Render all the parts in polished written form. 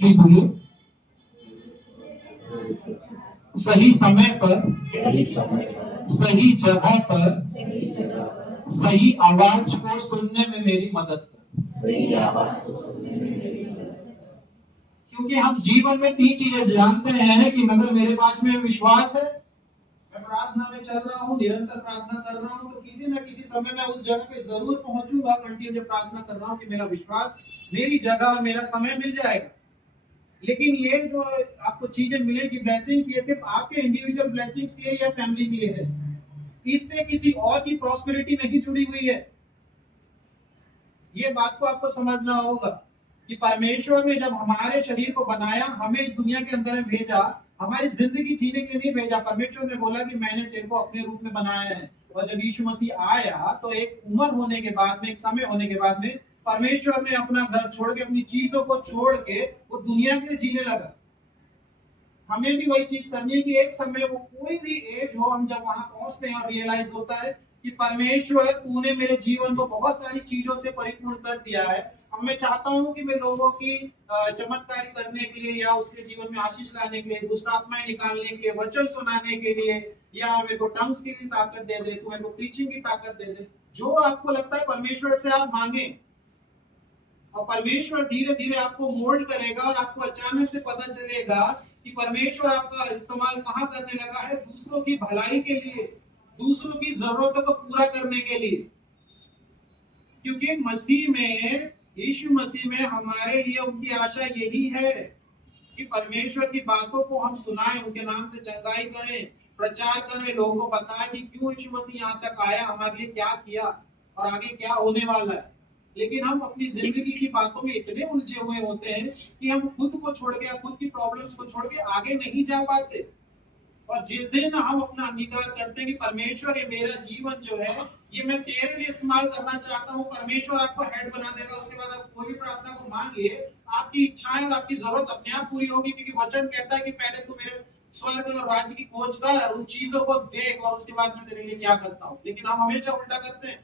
Please बोलिए। सही समय पर, सही जगह पर, सही आवाज को सुनने में मेरी मदद कर। क्योंकि हम जीवन में 3 चीजें जानते हैं कि अगर मेरे पास में विश्वास है, मैं प्रार्थना में चल रहा हूँ, निरंतर प्रार्थना कर रहा हूँ, तो किसी न किसी समय में उस जगह पे जरूर पहुंचूंगा। कंटिन्यू जब प्रार्थना कर रहा हूँ कि मेरा विश्वास, मेरी जगह और मेरा समय मिल जाएगा। लेकिन ये जो आपको चीजें मिलेगी, ब्लेसिंग्स, ये सिर्फ आपके इंडिविजुअल ब्लेसिंग्स के लिए या फैमिली के लिए है। इससे किसी और की प्रॉस्पेरिटी नहीं जुड़ी हुई है। ये बात को आपको समझना होगा कि परमेश्वर ने जब हमारे शरीर को बनाया, हमें इस दुनिया के अंदर में भेजा, हमारी जिंदगी जीने के लिए भेजा। परमेश्वर ने बोला कि मैंने तेरे को अपने रूप में बनाया है। और जब यीशु मसीह आया तो एक उम्र होने के बाद में, एक समय होने के बाद में, परमेश्वर ने अपना घर छोड़ के, अपनी चीजों को छोड़ के वो दुनिया के लिए जीने लगा। हमें भी वही चीज करनी है कि एक समय, वो कोई भी एज हो, हम जब वहां पहुंचते हैं और रियलाइज होता है कि परमेश्वर, तूने मेरे जीवन को बहुत सारी चीजों से परिपूर्ण कर दिया है। अब मैं चाहता हूं कि मैं लोगों की चमत्कारी करने के लिए, या उसके जीवन में आशीष लाने के लिए, दुष्ट आत्माएं निकालने के लिए, वचन सुनाने के लिए, या मेरे को टंग्स की भी ताकत दे दे, तो मेरे को प्रीचिंग की ताकत दे दे। जो आपको लगता है परमेश्वर से आप मांगे, और परमेश्वर धीरे धीरे आपको मोल्ड करेगा, और आपको अचानक से पता चलेगा कि परमेश्वर आपका इस्तेमाल कहां करने लगा है, दूसरों की भलाई के लिए, दूसरों की जरूरतों को पूरा करने के लिए। क्योंकि मसीह में, यीशु मसीह में हमारे लिए उनकी आशा यही है कि परमेश्वर की बातों को हम सुनाएं, उनके नाम से चंगाई करें, प्रचार करें, लोगों को बताएं कि क्यों यीशु मसीह यहाँ तक आया, हमारे लिए क्या किया और आगे क्या होने वाला है। लेकिन हम अपनी जिंदगी की बातों में इतने उलझे हुए होते हैं कि हम खुद को छोड़ के, खुद की प्रॉब्लम्स को छोड़ के आगे नहीं जा पाते। और जिस दिन हम अपना अंगीकार करते हैं कि परमेश्वर, ये मेरा जीवन जो है, ये मैं तेरे लिए इस्तेमाल करना चाहता हूँ, परमेश्वर आपको हेड बना देगा। उसके बाद आप कोई भी प्रार्थना को मांगिए, आपकी इच्छाएं और आपकी जरूरत अपने आप पूरी होगी। क्योंकि वचन कहता है कि पहले तू मेरे स्वर्ग और राज्य की खोज कर, उन चीजों को देख, और उसके बाद मैं तेरे लिए क्या करता हूँ। लेकिन हम हमेशा उल्टा करते हैं।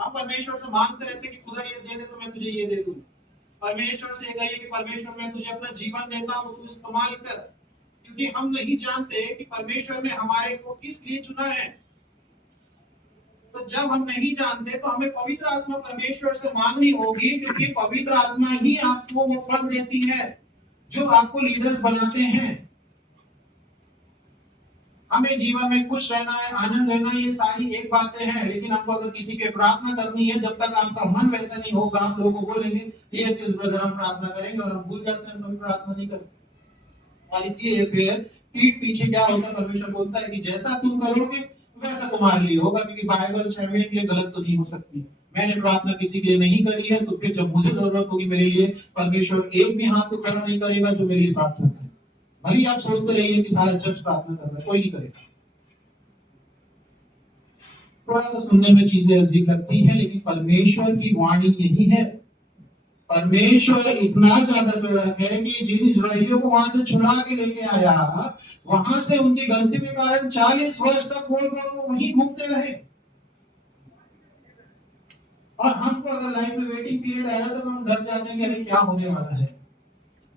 हम परमेश्वर से मांगते रहते हैं कि खुदा ये दे दे तो मैं तुझे ये दे दूं। परमेश्वर से कहिए कि परमेश्वर, मैं तुझे अपना जीवन देता हूँ, तू इस्तेमाल कर। क्योंकि हम नहीं जानते कि परमेश्वर ने हमारे को किस लिए चुना है। तो जब हम नहीं जानते तो हमें पवित्र आत्मा परमेश्वर से मांगनी होगी, क्योंकि पवित्र आत्मा ही आपको वो फल देती है जो आपको लीडर्स बनाते हैं। हमें जीवन में खुश रहना है, आनंद रहना है, ये सारी एक बातें हैं। लेकिन हमको अगर किसी के प्रार्थना करनी है, जब तक आपका मन वैसा नहीं होगा, हम लोगों को बोलेंगे ये चीज ब्रदर हम प्रार्थना करेंगे, और हम भूल जाते हैं, कभी प्रार्थना नहीं करते। और इसलिए फिर पीठ पीछे क्या होता है, परमेश्वर बोलता है कि जैसा तुम करोगे वैसा तुम्हारे लिए होगा। क्योंकि बाइबल समय के लिए गलत तो नहीं हो सकती। मैंने प्रार्थना किसी के लिए नहीं करी है, तो फिर जब मुझे जरूरत होगी मेरे लिए, परमेश्वर एक भी हाथ को खड़ा नहीं करेगा जो मेरे लिए प्रार्थना करे। भले आप सोचते रहिए कि सारा चर्च प्रार्थना कर रहा है, कोई नहीं करेगा। थोड़ा सा सुनने में चीजें अजीब लगती है, लेकिन परमेश्वर की वाणी यही है। परमेश्वर इतना ज्यादा बड़ा है कि जिन इजराइलियों को वहां से छुड़ा के लेके आया, वहां से उनकी गलती के कारण 40 वर्ष तक वो वहीं घूमते रहे। और हमको अगर लाइफ में वेटिंग पीरियड आया तो हम डर जाते हैं कि अरे क्या होने वाला है।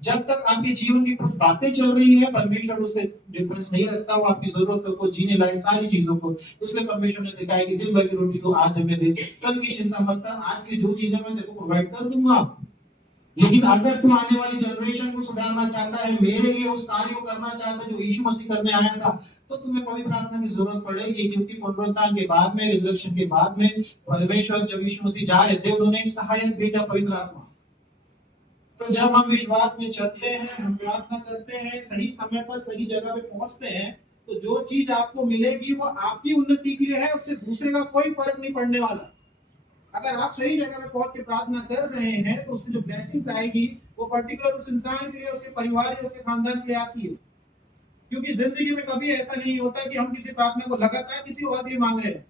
जब तक आपके जीवन की कुछ बातें चल रही है, परमेश्वर उससे डिफरेंस नहीं रखता। वो आपकी जरूरतों को, जीने लायक सारी चीजों को, इसलिए परमेश्वर ने सिखाया कि दिन भर की रोटी तो आज हमें दे, कल की चिंता मत कर, आज की जो चीजें मैं तेरे को प्रोवाइड कर दूंगा। लेकिन अगर तू आने वाली जनरेशन को सुधारना चाहता है, मेरे लिए उस कार्य को करना चाहता है जो यीशु मसीह करने आया था, तो तुम्हें पवित्र आत्मा की जरूरत पड़ेगी। क्योंकि पुनरुत्थान के बाद में, रिजर्वेशन के बाद में, परमेश्वर जब यीशु मसीह जा रहे थे, उन्होंने एक सहायक भेजा, पवित्र आत्मा। तो जब हम विश्वास में चलते हैं, हम प्रार्थना करते हैं, सही समय पर सही जगह पे पहुंचते हैं, तो जो चीज आपको मिलेगी वो आपकी उन्नति के लिए है, उससे दूसरे का कोई फर्क नहीं पड़ने वाला। अगर आप सही जगह पे पहुंच के प्रार्थना कर रहे हैं, तो उससे जो ब्लेसिंग्स आएगी वो पर्टिकुलर उस इंसान के लिए, उसके परिवार के, उसके खानदान के लिए आती है। क्योंकि जिंदगी में कभी ऐसा नहीं होता कि हम किसी प्रार्थना को लगातार किसी और के लिए मांग रहे हैं।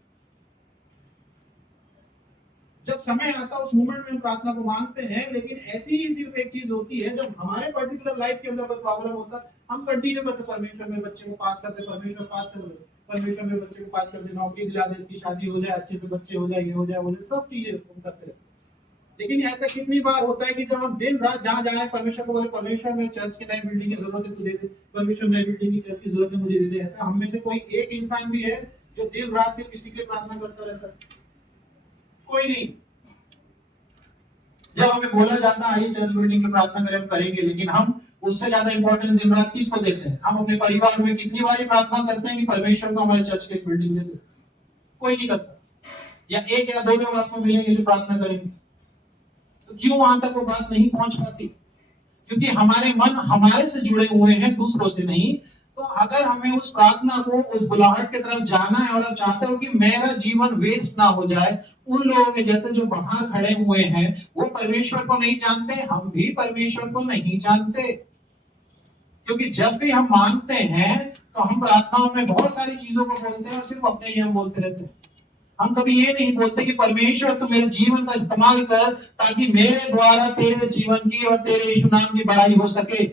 जब समय आता है उस मोमेंट में हम प्रार्थना को मांगते हैं। लेकिन ऐसी ही सिर्फ एक चीज होती है, जब हमारे पर्टिकुलर लाइफ के अंदर कोई प्रॉब्लम होता है, हम कंटिन्यू करते, परमेश्वर मेरे बच्चे को पास कर दे, परमेश्वर पास कर दे, परमेश्वर मेरे बच्चे को पास कर दे, नौकरी दिला दे, इसकी शादी हो जाए, अच्छे से बच्चे हो जाए, ये हो जाए, वो जाए, सब चीजें हम करते रहते। लेकिन ऐसा कितनी बार होता है कि जब हम दिन रात जहाँ जा रहे हैं परमेश्वर को बोले परमेश्वर में चर्च की नई बिल्डिंग की जरूरत है तो दे दे, परमेश्वर नई बिल्डिंग की चर्च की जरूरत है मुझे दे दे। ऐसा हम में से कोई एक इंसान भी है जो दिन रात सिर्फ इसी के लिए प्रार्थना करता रहता है? कोई नहीं। जब हमें बोला जाता है चर्च बिल्डिंग की प्रार्थना करें, हम करेंगे, लेकिन हम उससे ज्यादा इंपॉर्टेंस दिन रात किसको देते हैं? हम अपने परिवार में कितनी बार प्रार्थना करते हैं कि परमेश्वर को हमारे चर्च की बिल्डिंग दे दे? कोई नहीं करता। या एक या दो लोग आपको मिलेंगे जो प्रार्थना करेंगे। तो क्यों वहां तक वो बात नहीं पहुंच पाती? क्योंकि हमारे मन हमारे से जुड़े हुए हैं, दूसरों से नहीं। तो अगर हमें उस प्रार्थना को, उस बुलाहट की तरफ जाना है और आप चाहते हो कि मेरा जीवन वेस्ट ना हो जाए, उन लोगों के जैसे जो बाहर खड़े हुए हैं वो परमेश्वर को नहीं जानते, हम भी परमेश्वर को नहीं जानते। क्योंकि जब भी हम मांगते हैं तो हम प्रार्थनाओं में बहुत सारी चीजों को बोलते हैं और सिर्फ अपने ही हम बोलते रहते हैं। हम कभी ये नहीं बोलते कि परमेश्वर तू मेरे जीवन का इस्तेमाल कर ताकि मेरे द्वारा तेरे जीवन की और तेरे यीशु नाम की बड़ाई हो सके।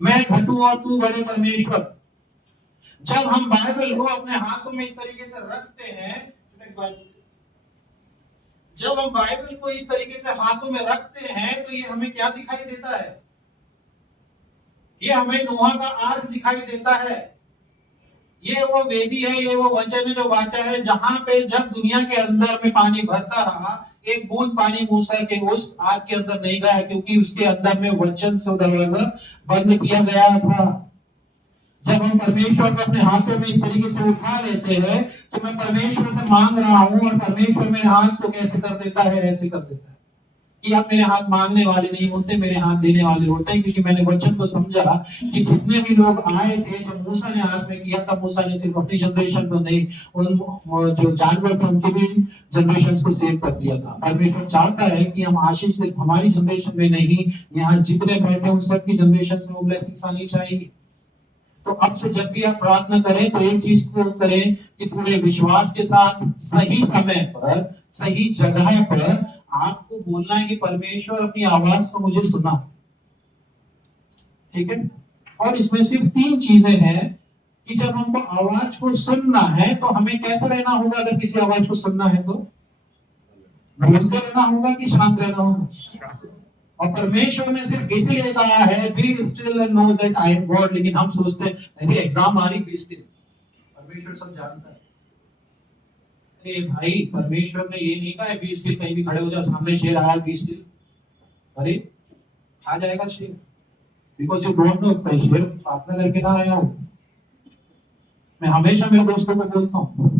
मैं घटूं और तू बढ़े परमेश्वर। जब हम बाइबल को अपने हाथों में इस तरीके से रखते हैं, जब हम बाइबल को इस तरीके से हाथों में रखते हैं तो ये हमें क्या दिखाई देता है? ये हमें नोहा का आर्क दिखाई देता है। ये वो वेदी है, ये वो वचन है जो वाचा है, जहां पे जब दुनिया के अंदर में पानी भरता रहा, एक बूंद पानी मूसा के उस आग के अंदर नहीं गया, क्योंकि उसके अंदर में वचन से दरवाजा बंद किया गया था। जब हम परमेश्वर को अपने हाथों में इस तरीके से उठा लेते हैं तो मैं परमेश्वर से मांग रहा हूं और परमेश्वर मेरे हाथ को कैसे कर देता है? ऐसे कर देता है कि अब मेरे हाथ मांगने वाले नहीं होते, मेरे हाथ देने वाले होते हैं। क्योंकि मैंने वचन को समझा कि जितने भी लोग आए थे, जब मूसा ने हाथ में किया तब मूसा ने सिर्फ अपनी जनरेशन को नहीं, उन जो जानवर थे उनके भी जनरेशन को सेव कर दिया था। परमेश्वर चाहता है कि हम आशीष सिर्फ हमारी जनरेशन में नहीं, यहाँ जितने बैठे उन सबकी जनरेशन में वो ब्लेसिंग्स आनी चाहिए। तो अब से जब भी आप प्रार्थना करें तो एक चीज को करें कि पूरे विश्वास के साथ, सही समय पर, सही जगह पर आपको बोलना है कि परमेश्वर अपनी आवाज को मुझे सुना। ठीक है? और इसमें सिर्फ 3 चीजें हैं कि जब हमको आवाज को सुनना है तो हमें कैसा रहना होगा? अगर किसी आवाज को सुनना है तो बोलते रहना होगा कि शांत रहना होगा? और परमेश्वर ने सिर्फ इसलिए कहा है be still and know that I am God, लेकिन हम सोचते हैं मेरी एग्जाम आ रही, बी स्टिल। परमेश्वर सब जानता है। अरे भाई, परमेश्वर ने ये नहीं कहा है बी स्टिल, कहीं भी खड़े हो जाओ, सामने शेर आया, बी स्टिल। अरे आ जाएगा शेर, बिकॉज यू डोंट नो शेर प्रार्थना करके ना आया हो। मैं हमेशा मेरे दोस्तों को बोलता हूँ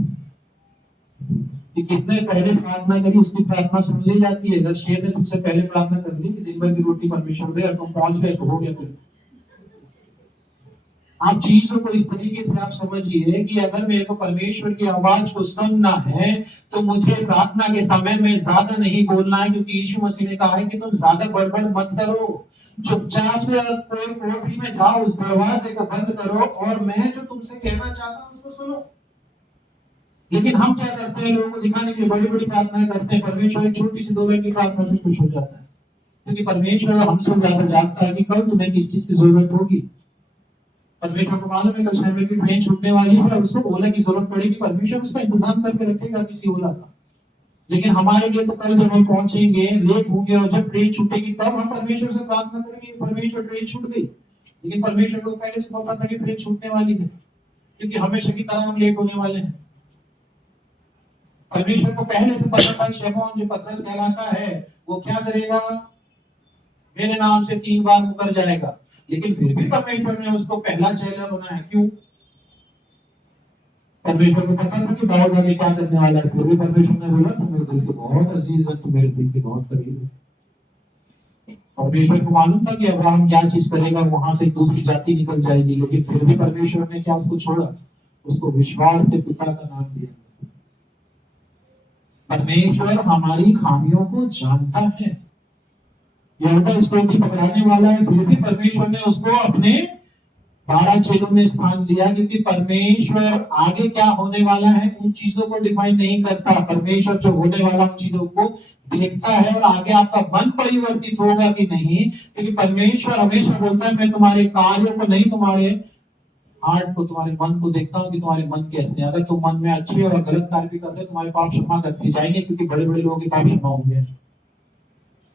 कि किसने पहले प्रार्थना करी उसकी प्रार्थना सुन ली जाती है। अगर शेर ने तुमसे पहले प्रार्थना कर ली कि दिन भर की रोटी परमेश्वर दे और तुम पहुंच गए तो हो गया। फिर आप चीजों को इस तरीके से आप समझिए कि अगर मेरे को परमेश्वर की आवाज को सुनना है तो मुझे प्रार्थना के समय में ज्यादा नहीं बोलना है, क्योंकि यीशु मसीह ने कहा है कि तुम ज्यादा बड़बड़ मत करो, चुपचाप से कोई कोठरी में जाओ, उस दरवाजे को बंद करो और मैं जो तुमसे कहना चाहता हूं उसको सुनो। लेकिन हम क्या करते हैं? लोगों को दिखाने के लिए बड़ी बड़ी प्रार्थनाएं करते हैं। परमेश्वर एक छोटी सी 2 लाइन की प्रार्थना से खुश हो जाता है, क्योंकि परमेश्वर हमसे ज्यादा जानता है कि कल तुम्हें किस चीज की जरूरत होगी। परमेश्वर को मालूम है कल शहर की ट्रेन छूटने वाली है और उसको ओला की जरूरत पड़ेगी, परमेश्वर उसका इंतजाम करके रखेगा किसी ओला का। लेकिन हमारे लिए तो कल जब हम पहुंचेंगे, लेट होंगे और जब ट्रेन छूटेगी तब हम परमेश्वर से प्रार्थना करेंगे परमेश्वर ट्रेन छूट गई। लेकिन परमेश्वर को पहले से पता था कि ट्रेन छूटने वाली है, क्योंकि हमेशा की तरह हम लेट होने वाले हैं। परमेश्वर को पहले से पता था शमौन जो पतरस कहलाता है वो क्या करेगा? मेरे नाम से 3 बार मुकर जाएगा। लेकिन फिर भी परमेश्वर ने उसको पहला चेला बनाया। क्यों? परमेश्वर को पता था कि दाऊद आगे क्या करने वाला है, फिर भी परमेश्वर ने बोला तू मेरे दिल के बहुत अजीज है, तू मेरे दिल के बहुत करीब है। परमेश्वर को मालूम था कि अब्राहम क्या चीज करेगा, वहां से दूसरी जाति निकल जाएगी, लेकिन फिर भी परमेश्वर ने क्या उसको छोड़ा? उसको विश्वास के पिता का नाम दिया। परमेश्वर हमारी खामियों को जानता है। यहूदा स्टोरी पकड़ाने वाला है, फिर भी परमेश्वर ने उसको अपने 12 चेलों में स्थान दिया, क्योंकि परमेश्वर आगे क्या होने वाला है उन चीजों को डिफाइन नहीं करता। परमेश्वर जो होने वाला उन चीजों को देखता है और आगे आपका मन परिवर्तित होगा कि नहीं, क्योंकि परमेश्वर हमेशा बोलता है मैं तुम्हारे कार्यों को नहीं, तुम्हारे हार्ट को, तुम्हारे मन को देखता हूं कि तुम्हारे मन कैसे हैं। अगर तुम मन में अच्छे और गलत कार्य भी कर रहे तुम्हारे पाप क्षमा करते जाएंगे, क्योंकि बड़े बड़े लोगों के पाप क्षमा होंगे।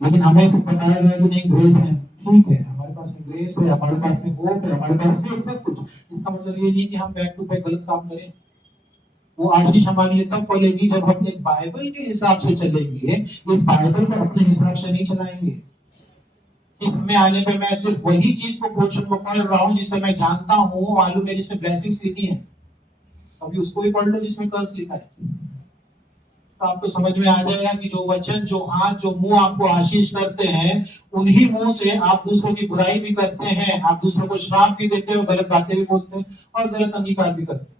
लेकिन हमें सिर्फ बताया गया कि नहीं ग्रेस है, ठीक है, हमारे पास में ग्रेस है, हमारे पास में होप है, हमारे पास में सब कुछ। इसका मतलब ये नहीं कि हम बैक टू बैक गलत काम करें। वो आशीष हमारे लिए तब फलेगी जब हम इस बाइबल के हिसाब से चलेंगे, इस बाइबल को अपने हिसाब से नहीं चलाएंगे। इस समय आने पे मैं सिर्फ वही चीज को पोर्शन को पढ़ रहा हूँ जिसे मैं जानता हूँ, मालूम है, जिसमें ब्लेसिंग्स लिखी है, अभी उसको भी पढ़ लो जिसमें कर्स लिखा है, तो आपको समझ में आ जाएगा कि जो वचन, जो हाथ, जो मुंह आपको आशीष करते हैं, उन्हीं मुंह से आप दूसरों की बुराई भी करते हैं, आप दूसरों को श्राप भी देते हो, गलत बातें भी बोलते हैं और गलत अंगीकार भी करते हैं।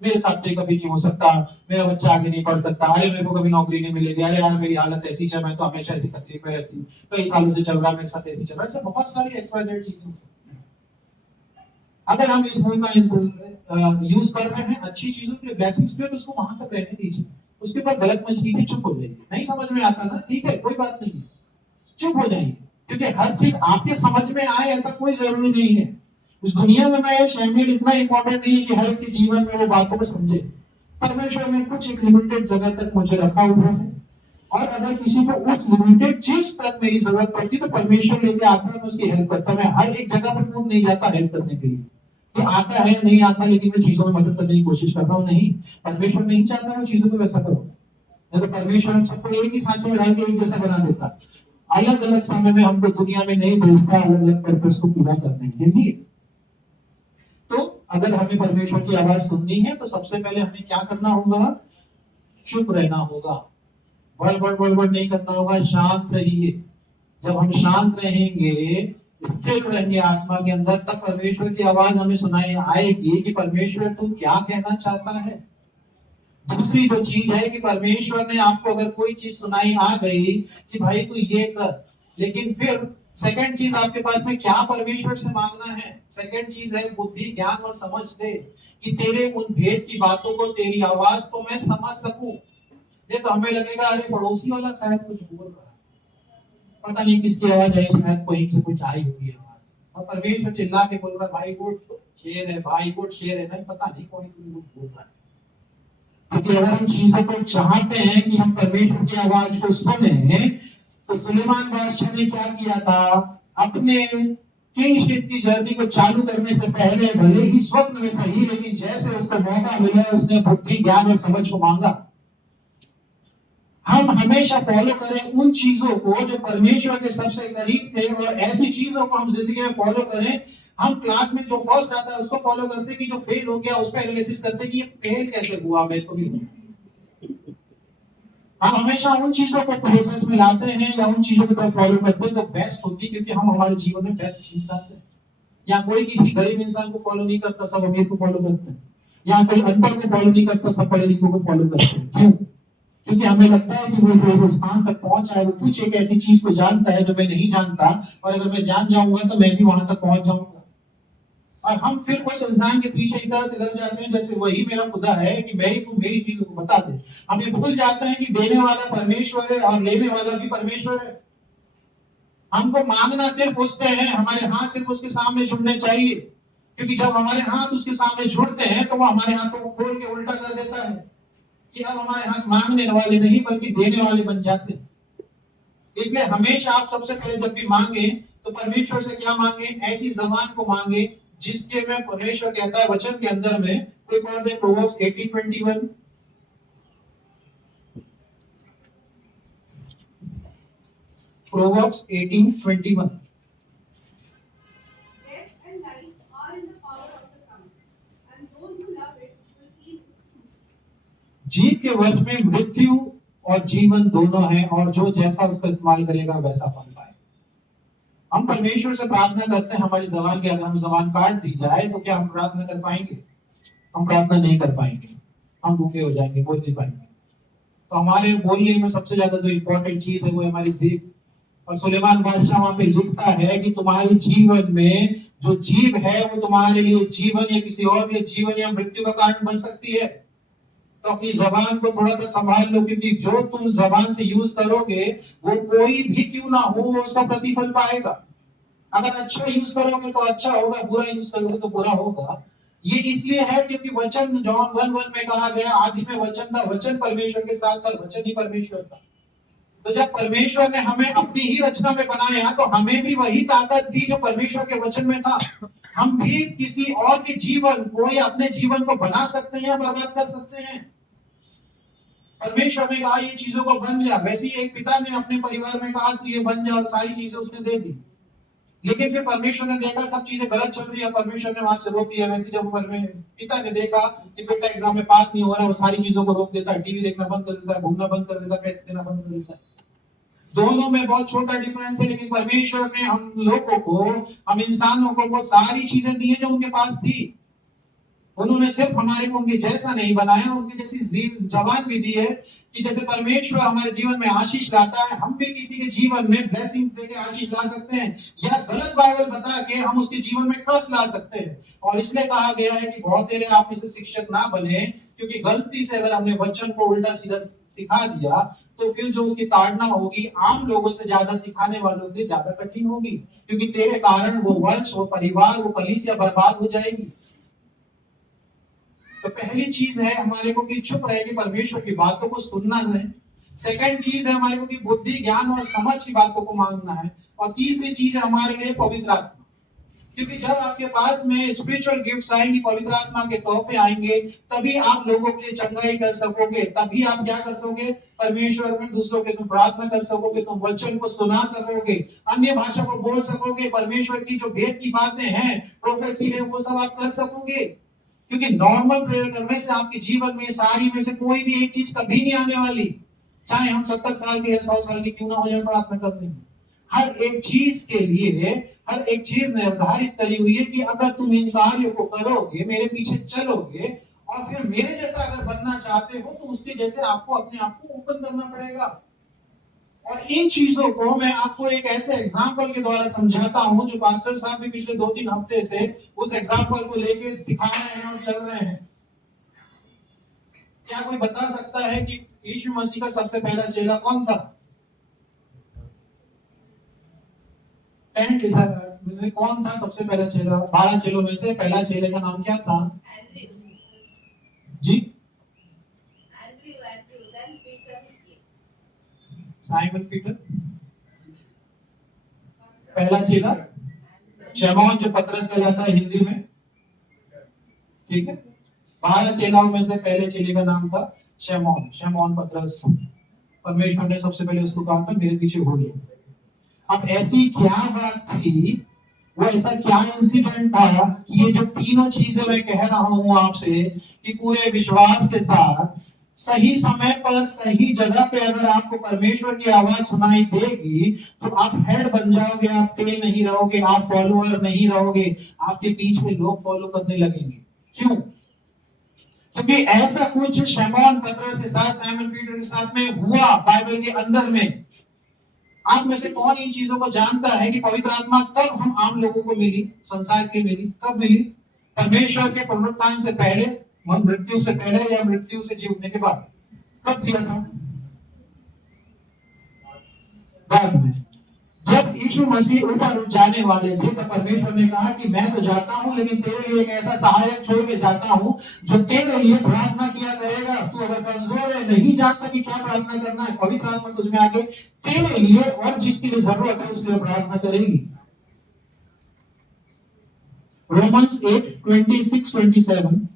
मेरे साथ तो कभी नहीं हो सकता, मेरा बच्चा आगे नहीं पढ़ सकता, अरे मेरे को कभी नौकरी नहीं मिलेगी, अरे यार मेरी हालत ऐसी है, मैं तो हमेशा ऐसी तकलीफ में रहती हूँ, कई सालों से चल रहा है मेरे साथ ऐसी चल रहा है। ऐसे बहुत सारी एक्सवाइजेड चीजें। अगर हम इस मुंह का यूज कर रहे हैं अच्छी चीजों के लिए, ब्लेसिंग्स के लिए, तो उसको वहां तक रहने दीजिए। उसके बाद गलत मत कीजिए, चुप हो जाइए। नहीं समझ में आता ना, ठीक है, कोई बात नहीं है, चुप हो जाइए, क्योंकि हर चीज आपके समझ में आए ऐसा कोई जरूरी नहीं है। इस दुनिया में मैं शामिल इतना इंपॉर्टेंट नहीं है कि हर एक के जीवन में वो बातों को समझे। परमेश्वर ने कुछ एक लिमिटेड जगह तक मुझे रखा हुआ है, और अगर किसी को उस लिमिटेड चीज तक मेरी जरूरत पड़ती तो परमेश्वर लेके आता है, मैं उसकी हेल्प करता हूं। मैं हर एक जगह पर कूद नहीं जाता हेल्प करने के लिए, तो आता है नहीं आता, लेकिन मैं चीजों में मदद करने की कोशिश कर रहा हूँ। नहीं, परमेश्वर नहीं चाहता वो चीजों को वैसा करो, नहीं तो परमेश्वर हम सबको एक ही सांचे में डाल के एक जैसा बना देता। अलग अलग समय में हमको दुनिया में नहीं भेजता, अलग अलग पर्पस को पूरा करने के लिए। तो अगर हमें परमेश्वर की आवाज सुननी है तो सबसे पहले हमें क्या करना होगा? चुप रहना होगा, बड़ नहीं करना होगा, शांत रहिए। जब हम शांत रहेंगे, स्थिर रहेंगे आत्मा के अंदर, तब परमेश्वर की आवाज हमें सुनाई आएगी कि परमेश्वर तू क्या कहना चाहता है। दूसरी जो चीज है कि परमेश्वर ने आपको अगर कोई चीज सुनाई आ गई कि भाई तू ये कर, लेकिन फिर सेकंड चीज आपके पास में क्या परमेश्वर से मांगना है? सेकंड चीज है बुद्धि, ज्ञान और समझ दे, कि तेरे उन भेद की बातों को, तेरी आवाज को मैं समझ सकूं। नहीं तो हमें लगेगा अरे पड़ोसी वाला शायद कुछ बोल रहा है, पता नहीं किसकी आवाज आई, शायद कोई से कुछ आई होगी आवाज, और परमेश्वर चिल्ला के बोल रहा है भाई गुड शेर है, भाई गुड शेर है, नहीं पता नहीं कौन कुछ बोल रहा है। क्योंकि अगर हम चीजों को चाहते हैं कि हम परमेश्वर की आवाज को सुने, तो सुलेमान बादशाह ने क्या किया था? अपने किंगशिप की जर्नी को चालू करने से पहले भले ही स्वप्न में सही, लेकिन जैसे उसको मौका मिला उसने बुद्धि, ज्ञान और समझ को मांगा। हम हमेशा फॉलो करें उन चीजों को जो परमेश्वर के सबसे करीब थे, और ऐसी चीजों को हम जिंदगी में फॉलो करें। हम क्लास में जो फर्स्ट आता है उसको फॉलो करते, कि जो फेल हो गया उस पर एनालिसिस करते कि ये फेल कैसे हुआ, मैं तो भी। हम हमेशा उन चीजों को प्रोसेस में लाते हैं या उन चीजों की तरफ फॉलो करते हैं जो बेस्ट होती है, क्योंकि हम हमारे जीवन में बेस्ट चीज चाहते हैं। या कोई किसी गरीब इंसान को फॉलो नहीं करता, सब अमीर को फॉलो करते हैं। या कोई अनपढ़ को फॉलो नहीं करता, सब पढ़े लिखों को फॉलो करते हैं। क्यों? क्योंकि हमें लगता है कि वो जो स्थान तक पहुंचा है, वो कुछ एक ऐसी चीज को जानता है जो मैं नहीं जानता, और अगर मैं जान जाऊंगा तो मैं भी वहां तक पहुंच जाऊंगा। और हम फिर उस इंसान के पीछे इस तरह से लग जाते हैं जैसे वही मेरा खुदा है, कि मैं ही तू मेरी चीजों को बता दे। हम ये भूल जाते हैं कि देने वाला परमेश्वर है और लेने वाला भी परमेश्वर है। हमको मांगना सिर्फ उससे है, हमारे हाथ सिर्फ उसके सामने झुकने चाहिए, क्योंकि जब हमारे हाथ उसके सामने जुड़ते हैं तो वो हमारे हाथों को खोल के उल्टा कर देता है, कि अब हमारे हाथ मांगने वाले नहीं बल्कि देने वाले बन जाते हैं। इसलिए हमेशा आप सबसे पहले जब भी मांगे तो परमेश्वर से क्या मांगे? ऐसी जबान को मांगे जिसके में परमेश्वर कहता है वचन के अंदर में, कोई पढ़ दे proverbs 18:21। Proverbs 18:21। Death and life are in the power of the tongue, and those who love it will eat its fruit. जीव के वश में मृत्यु और जीवन दोनों है, और जो जैसा उसका इस्तेमाल करेगा वैसा फल पाएगा। हम परमेश्वर से प्रार्थना करते हैं हमारी जबान के, अगर हम जबान काट दी जाए तो क्या हम प्रार्थना कर पाएंगे? हम प्रार्थना नहीं कर पाएंगे, हम भूखे हो जाएंगे, बोल नहीं पाएंगे। तो हमारे बोलने में सबसे ज्यादा जो इंपॉर्टेंट चीज है वो है हमारी जीभ। और सुलेमान बादशाह वहां पे लिखता है कि तुम्हारे जीवन में जो जीव है वो तुम्हारे लिए जीवन या किसी और के जीवन या मृत्यु का कारण बन सकती है। तो अपनी जबान को थोड़ा सा संभाल लो, क्योंकि जो तुम जबान से यूज करोगे वो कोई भी क्यों ना हो वो उसका प्रतिफल पाएगा। अगर अच्छा यूज करोगे तो अच्छा होगा, बुरा यूज करोगे तो बुरा होगा। ये इसलिए है क्योंकि वचन जॉन 1:1 में कहा गया, आदि में वचन था, वचन परमेश्वर के साथ था, वचन ही परमेश्वर था। तो जब परमेश्वर ने हमें अपनी ही रचना में बनाया तो हमें भी वही ताकत दी जो परमेश्वर के वचन में था। हम भी किसी और के जीवन को या अपने जीवन को बना सकते हैं या बर्बाद कर सकते हैं। परमेश्वर ने कहा ये चीजों को बन जा, वैसे ही एक पिता ने अपने परिवार में कहा तू ये बन जा, और सारी चीजें उसने दे दी। लेकिन फिर परमेश्वर ने देखा सब चीजें गलत चल रही है, परमेश्वर ने वहां से रोक दिया। वैसे जब पिता ने देखा कि बेटा एग्जाम में पास नहीं हो रहा है, वो सारी चीजों को रोक देता है, टीवी देखना बंद कर देता है, घूमना बंद कर देता है, पैसे देना बंद कर देता है। दोनों में बहुत छोटा डिफरेंस है, लेकिन परमेश्वर ने हम लोगों को, हम इंसानों को सारी चीजें दी है जो उनके पास थी। उन्होंने सिर्फ हमारे को उनके जैसा नहीं बनाया, उनकी जैसी जबान भी दी है कि जैसे परमेश्वर हमारे जीवन में आशीष लाता है, हम भी किसी के जीवन में ब्लेसिंग्स देके आशीष ला सकते हैं, या गलत बाइबल बता के हम उसके जीवन में कर्स ला सकते हैं। और इसलिए कहा गया है कि बहुत तेरे आप में से शिक्षक ना बने, क्योंकि गलती से अगर हमने वचन को उल्टा सीधा सिखा दिया तो फिर जो उसकी ताड़ना होगी आम लोगों से ज्यादा सिखाने वालों के ज्यादा कठिन होगी, क्योंकि तेरे कारण वो वंश, वो परिवार, वो कलीसिया बर्बाद हो जाएगी। तो पहली चीज है हमारे को कि चुप रहे कि परमेश्वर की बातों को सुनना है। सेकंड चीज है हमारे को कि बुद्धि, ज्ञान और समझ की बातों को मांगना है। और तीसरी चीज है हमारे लिए पवित्र आत्मा, क्योंकि जब आपके पास में स्पिरिचुअल गिफ्ट्स आएंगी, पवित्र आत्मा के तोहफे आएंगे, तभी आप लोगों के लिए चंगाई कर सकोगे, तभी आप क्या कर सकोगे, परमेश्वर में दूसरों के तुम प्रार्थना कर सकोगे, तुम वचन को सुना सकोगे, अन्य भाषा को बोल सकोगे, परमेश्वर की जो भेद की बातें हैं, प्रोफेसी है, वो सब आप कर सकोगे। क्योंकि नॉर्मल प्रेयर करने से आपके जीवन में सारी में से कोई भी एक चीज कभी नहीं आने वाली, चाहे हम 70 साल के या 100 साल के क्यों ना हो जाए प्रार्थना करने में। हर एक चीज के लिए हर एक चीज निर्धारित करी हुई है कि अगर तुम इन कार्यों को करोगे, मेरे पीछे चलोगे, और फिर मेरे जैसा अगर बनना चाहते हो तो उसके जैसे आपको अपने आप को ओपन करना पड़ेगा। और इन चीजों को मैं आपको एक ऐसे एग्जाम्पल के द्वारा समझाता हूं, जो पास्टर साहब भी पिछले 2-3 हफ्ते से उस एग्जाम्पल को लेके सिखा रहे हैं और चल रहे हैं। क्या कोई बता सकता है कि यीशु मसीह का सबसे पहला चेला कौन था? कौन था सबसे पहला चेला? 12 चेलों में से पहला चेले का नाम क्या था? जी, साइमन पीटर। पहला चेला शमौन, जो पतरस कहलाता है हिंदी में, ठीक है। 12 चेलाओं में से पहले चेले का नाम था शमौन, शमौन पतरस। परमेश्वर ने सबसे पहले उसको कहा था मेरे पीछे हो जाओ। अब ऐसी क्या बात थी, वो ऐसा क्या इंसिडेंट था कि ये जो तीनों चीजें मैं कह रहा हूं आपसे, कि पूरे विश्वास के साथ सही समय पर सही जगह पे अगर आपको परमेश्वर की आवाज सुनाई देगी तो आप हेड बन जाओगे, आप टेल नहीं रहोगे, आप फॉलोअर नहीं रहोगे, आपके पीछे लोग फॉलो करने लगेंगे। क्यों? क्योंकि ऐसा कुछ शमौन पतरस के साथ, साइमन पीटर के साथ में हुआ बाइबल के अंदर में। आप में से कौन इन चीजों को जानता है कि पवित्र आत्मा कब हम आम लोगों को मिली, संसार के मिली? कब मिली? परमेश्वर के पुनरुत्थान से पहले, मृत्यु से पहले, या मृत्यु से जी उठने के बाद? कब दिया था? बाद में। जब यीशु मसीह ऊपर जाने वाले थे तब परमेश्वर ने कहा कि मैं तो जाता हूं, लेकिन तेरे लिए एक ऐसा सहायक छोड़ के जाता हूं जो तेरे लिए प्रार्थना किया करेगा। तू अगर कमजोर है, नहीं जानता कि क्या प्रार्थना करना है, पवित्र आत्मा तुझ में आके तेरे लिए और जिसके लिए जरूरत है उसके लिए प्रार्थना करेगी। रोमन्स 8:26-27,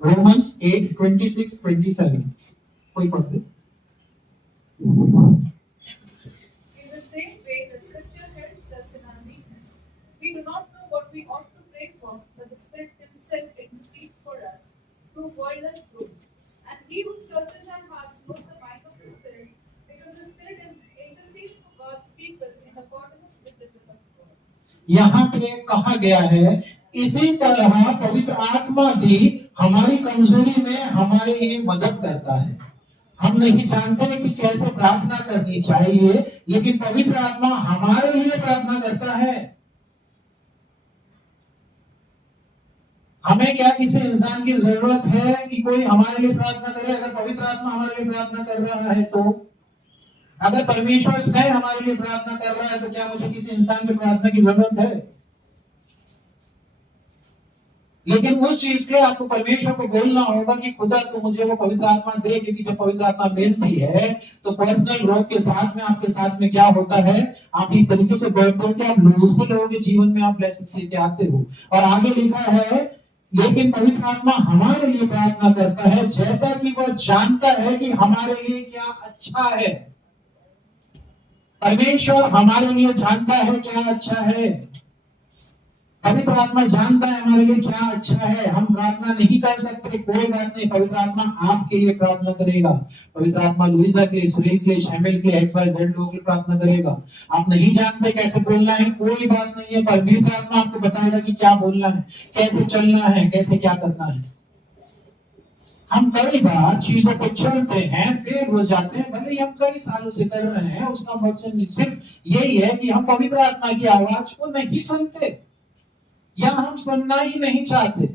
रोमन्स 8:26-27 कोई पढ़ते? Same way, the scripture helps us in our weakness. We do not know what we ought to pray for, but the Spirit Himself intercedes for us through wordless groans. And He who searches our hearts knows the mind of the Spirit, because the Spirit intercedes for God's people in accordance with the will of God. यहाँ पे कहा गया है, इसी तरह पवित्र आत्मा भी हमारी कमजोरी में हमारे लिए मदद करता है। हम नहीं जानते कि कैसे प्रार्थना करनी चाहिए, लेकिन पवित्र आत्मा हमारे लिए प्रार्थना करता है। हमें क्या किसी इंसान की जरूरत है कि कोई हमारे लिए प्रार्थना करे? अगर पवित्र आत्मा हमारे लिए प्रार्थना कर रहा है तो, अगर परमेश्वर स्वयं हमारे लिए प्रार्थना कर रहा है तो क्या मुझे किसी इंसान की प्रार्थना की जरूरत है? लेकिन उस चीज के लिए आपको परमेश्वर को बोलना होगा कि खुदा तू मुझे वो पवित्र आत्मा दे, क्योंकि जब पवित्र आत्मा मिलती है तो पर्सनल ग्रोथ के साथ में आपके साथ में क्या होता है, आप इस तरीके से बढ़ते हो कि आप दूसरे लोगों के जीवन में आप ब्लेसिंग्स लेके आते हो। और आगे लिखा है, लेकिन पवित्र आत्मा हमारे लिए प्रार्थना करता है जैसा कि वह जानता है कि हमारे लिए क्या अच्छा है। परमेश्वर हमारे लिए जानता है क्या अच्छा है। पवित्र आत्मा जानता है हमारे लिए क्या अच्छा है। हम प्रार्थना नहीं कर सकते, कोई बात नहीं, पवित्र आत्मा आपके लिए प्रार्थना करेगा। पवित्र आत्मा लुइसा के लिए, इसराइल के लिए, शैमुएल के लिए, XYZ लोगों के लिए प्रार्थना करेगा। आप नहीं जानते कैसे बोलना है, कोई बात नहीं है, पवित्र आत्मा आपको बताएगा कि क्या बोलना है, कैसे चलना है, कैसे क्या करना है। हम कई बार चीजों को चलते हैं, फेल हो जाते हैं, भले ही हम कई सालों से कर रहे हैं, उसका मकसद सिर्फ यही है कि हम पवित्र आत्मा की आवाज को नहीं सुनते या हम सुनना ही नहीं चाहते।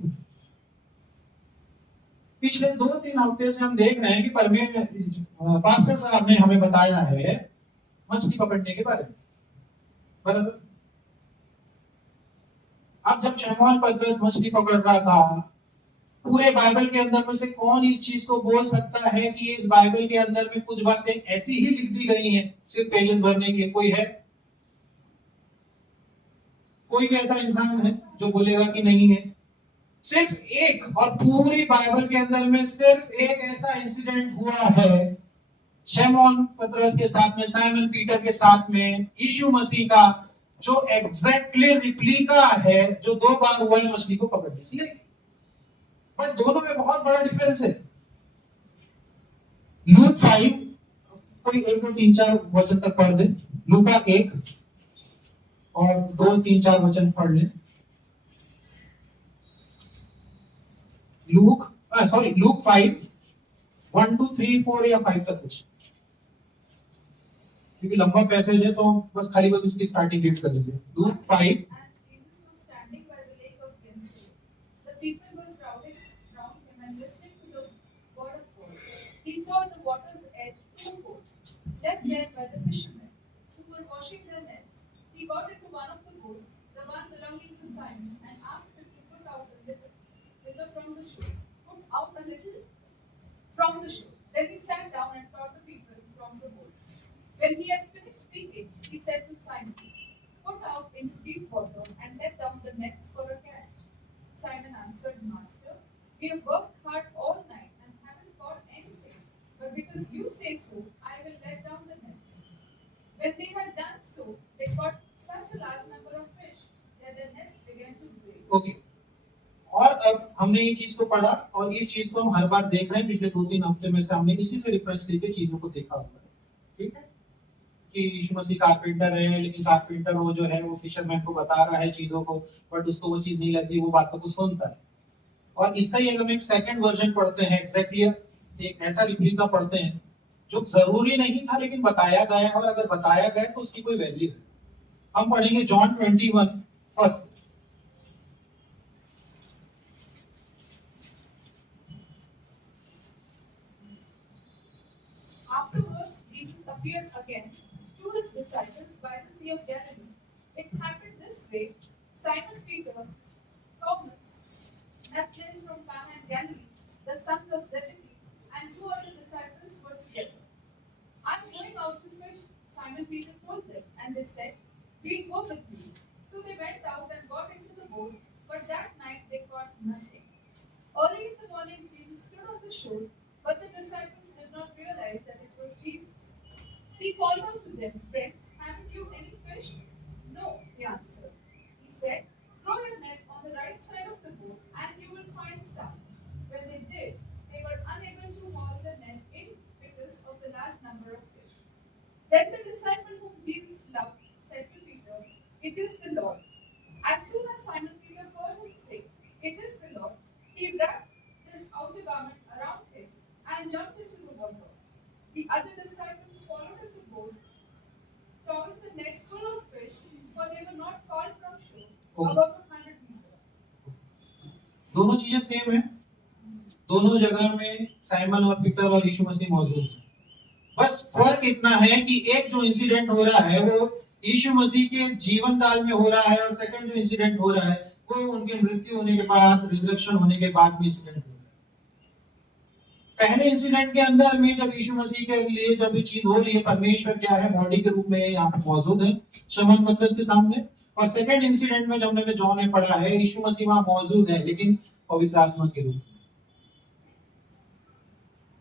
पिछले 2-3 हफ्ते से हम देख रहे हैं कि पास्टर साहब ने हमें बताया है मछली पकड़ने के बारे में, बराबर। अब जब शमूएल पतरस मछली पकड़ रहा था, पूरे बाइबल के अंदर में से कौन इस चीज को बोल सकता है कि इस बाइबल के अंदर में कुछ बातें ऐसी ही लिख दी गई हैं सिर्फ पेजेस भरने के लिए? कोई है? कोई भी ऐसा इंसान है जो बोलेगा कि नहीं है? सिर्फ एक, और पूरी बाइबल के अंदर में सिर्फ एक ऐसा इंसिडेंट हुआ है शमूएल पतरस के साथ में, साइमन पीटर के साथ में, यीशु मसीह का, जो एग्जैक्टली रिप्लिका है जो 2 बार हुआ है मछली को पकड़ने से। पर दोनों में बहुत बड़ा डिफरेंस है। लूक 5, कोई 1, 2, 3, 4 वचन तक पढ़ दे। लूका 1 और 2, 3, 4 वचन पढ़ ले। लूक 5, 1, 2, 3, 4 या 5 तक कुछ, क्योंकि लंबा पैसेज है तो बस खाली बस उसकी स्टार्टिंग रीड कर लीजिए। Look 5। He saw at the water's edge 2 boats, left there by the fishermen, who were washing their nets. He got into one of the boats, the one belonging to Simon, and asked him to put out a little from the shore. Put out a little from the shore. Then he sat down and taught the people from the boat. When he had finished speaking, he said to Simon, "Put out into deep water and let down the nets for a catch." Simon answered, "Master, we have worked hard all night and haven't caught anything. But because you say so, I will let down the nets." When they had done so, they caught such a large number of fish that their nets began to break. Okay. और अब हमने ये चीज को पढ़ा और इस चीज को हम हर बार देख रहे हैं। पिछले 2-3 हफ्ते में से हमने इसी से रेफरेंस लेके चीजों को देखा हुआ है, ठीक है, कि यीशु मसीह कारपेंटर है, लेकिन कारपेंटर वो जो है वो फिशरमैन को बता रहा है चीजों को, बट उसको वो चीज नहीं लगती, वो बातों को सुनता है। और इसका ही अगर हम एक सेकंड वर्जन पढ़ते हैं, एग्जैक्टली एक ऐसा रिप्लिका पढ़ते हैं जो जरूरी नहीं था लेकिन बताया गया है, और अगर बताया गया तो उसकी कोई वैल्यू है। हम पढ़ेंगे John 21 first. Afterwards, Jesus appeared again to his disciples by the Sea of Galilee. It happened this way: Simon Peter, Thomas, Nathanael from Cana in Galilee, the sons of Zebedee, and 2 other disciples were together. "I'm going out to fish," Simon Peter told them, and they said, "We'll go with you." So they went out and got into the boat, but that night they caught nothing. Early in the morning, Jesus stood on the shore, but the disciples did not realize that it was Jesus. He called out to them, "Friends, haven't you any fish?" "No," they answered. He said, "Throw your net on the right side of the boat and you will find some." When they did, they were unable to haul the net in because of the large number of fish. Then the disciple whom Jesus loved said to Peter, "It is the Lord." As soon as Simon Peter heard him say, "It is the Lord," he wrapped his outer garment around him and jumped into the water. The other disciples followed in the boat, towing the net full of fish, for they were not far from shore, about 100 meters. दोनों चीजें same है, दोनों जगह में Simon और Peter और यीशु मसीह मौजूद है। बस फर्क इतना है कि एक जो इंसिडेंट हो रहा है वो यीशु मसीह के जीवन काल में हो रहा है, और सेकंड जो इंसिडेंट हो रहा है वो उनके मृत्यु होने के बाद, रिजरेक्शन होने के बाद में इंसिडेंट हुआ। पहले इंसिडेंट के अंदर में जब यीशु मसीह के लिए जब ये चीज हो रही है, परमेश्वर क्या है, बॉडी के रूप में यहाँ पे मौजूद है शमौन पतरस के सामने। और सेकंड इंसिडेंट में जब हमने जॉन में पढ़ा है, यीशु मसीह वहां मौजूद है लेकिन पवित्र आत्मा के रूप में।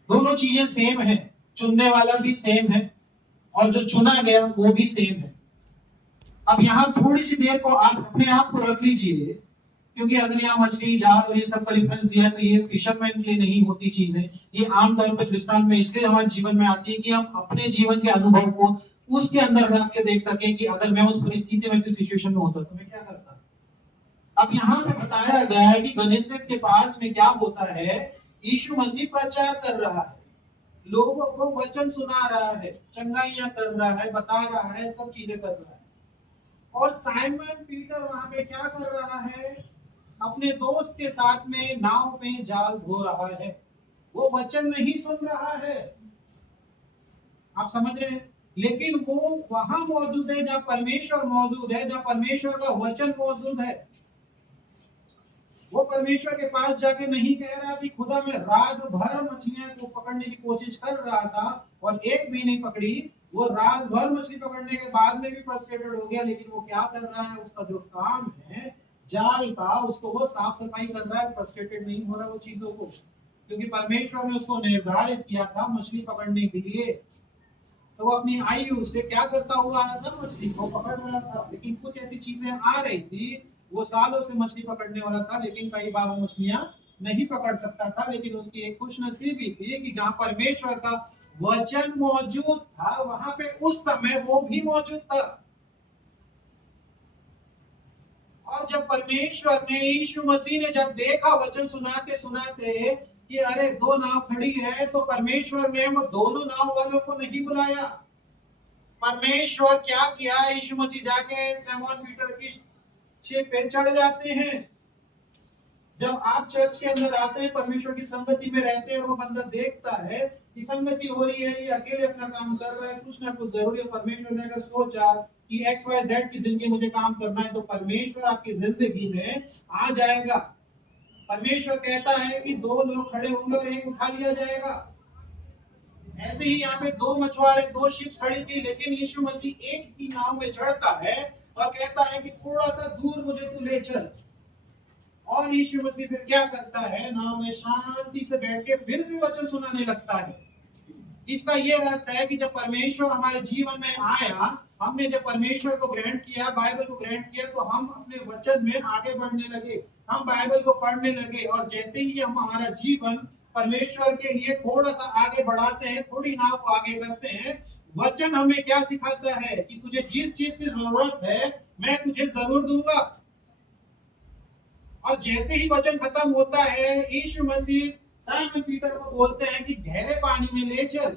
दोनों चीजें सेम है, चुनने वाला भी सेम है और जो चुना गया वो भी सेम है। अब यहाँ थोड़ी सी देर को आप अपने आप को रख लीजिए, क्योंकि अगर यहाँ मछली, जाल और ये सब का रेफरेंस दिया तो ये फिशरमैन के लिए नहीं होती चीजें, ये आमतौर पर क्रिस्तान में इसलिए हमारे जीवन में आती है कि हम अपने जीवन के अनुभव को उसके अंदर रख के देख सकें कि अगर मैं उस परिस्थिति में, सिचुएशन में होता तो मैं क्या करता। अब यहाँ पे बताया गया है कि गनेसरेत के पास में क्या होता है, यीशु मसीह प्रचार कर रहा है, लोगों को वचन सुना रहा है, चंगाइयां कर रहा है, बता रहा है, सब चीजें कर रहा है। और साइमन पीटर वहां पे क्या कर रहा है, अपने दोस्त के साथ में नाव में जाल धो रहा है, वो वचन नहीं सुन रहा है। आप समझ रहे हैं? लेकिन वो वहां मौजूद है जहां परमेश्वर मौजूद है, जहां परमेश्वर का वचन मौजूद है। वो परमेश्वर के पास जाके नहीं कह रहा कि खुदा मैं रात भर मछलियां को पकड़ने की कोशिश कर रहा था और एक भी नहीं पकड़ी। वो रात भर मछली पकड़ने के बाद में भी फ्रस्ट्रेटेड हो गया, लेकिन वो क्या कर रहा है, उसका जो काम है जाल का, उसको वो साफ सफाई कर रहा है, फ्रस्ट्रेटेड नहीं हो रहा वो चीजों को, क्योंकि परमेश्वर ने उसको निर्धारित किया था मछली पकड़ने के लिए। तो वो अपनी आयु से क्या करता हुआ आया था, मछली को पकड़ रहा था। लेकिन कुछ ऐसी चीजें आ रही थी, वो सालों से मछली पकड़ने वाला था, लेकिन कई बार वो मछलियां नहीं पकड़ सकता था। लेकिन उसकी एक खुशनसीबी थी कि जहां परमेश्वर का वचन मौजूद था, वहां पे उस समय वो भी मौजूद था। और जब परमेश्वर ने, यीशु मसीह ने जब देखा वचन सुनाते सुनाते कि अरे दो नाव खड़ी है, तो परमेश्वर ने वो दोनों नाव वालों को नहीं बुलाया। परमेश्वर क्या किया, यीशु मसीह जाके सिमोन पीटर की शिप पे चढ़ जाते हैं। जब आप चर्च के अंदर आते हैं, परमेश्वर की संगति में रहते हैं और वो बंदा देखता है कि संगति हो रही है, ये अकेले अपना काम कर रहा है, कुछ ना कुछ जरूरी है। परमेश्वर ने अगर सोचा कि XYZ की जिंदगी मुझे काम करना है, तो परमेश्वर आपकी जिंदगी में आ जाएगा। परमेश्वर कहता है कि दो लोग खड़े होंगे और एक उठा लिया जाएगा। ऐसे ही यहाँ पे दो मछुआरे, दो शिप्स खड़ी थी, लेकिन यीशु मसीह एक ही नाव में चढ़ता है और कहता है कि थोड़ा सा दूर मुझे तू ले चल। और यीशु मसीह फिर क्या करता है, नाव में शांति से बैठ के फिर से वचन सुनाने लगता है। इसका यह अर्थ है कि जब परमेश्वर हमारे जीवन में आया, हमने जब परमेश्वर को ग्रहण किया, बाइबल को ग्रहण किया, तो हम अपने वचन में आगे बढ़ने लगे, हम बाइबल को पढ़ने लगे। और जैसे ही हम हमारा जीवन परमेश्वर के लिए थोड़ा सा आगे बढ़ाते हैं, थोड़ी नाव को आगे करते हैं, वचन हमें क्या सिखाता है कि तुझे जिस चीज की जरूरत है मैं तुझे जरूर दूंगा। और जैसे ही वचन खत्म होता है, यीशु मसीह साइमन पीटर को बोलते हैं कि गहरे पानी में ले चल।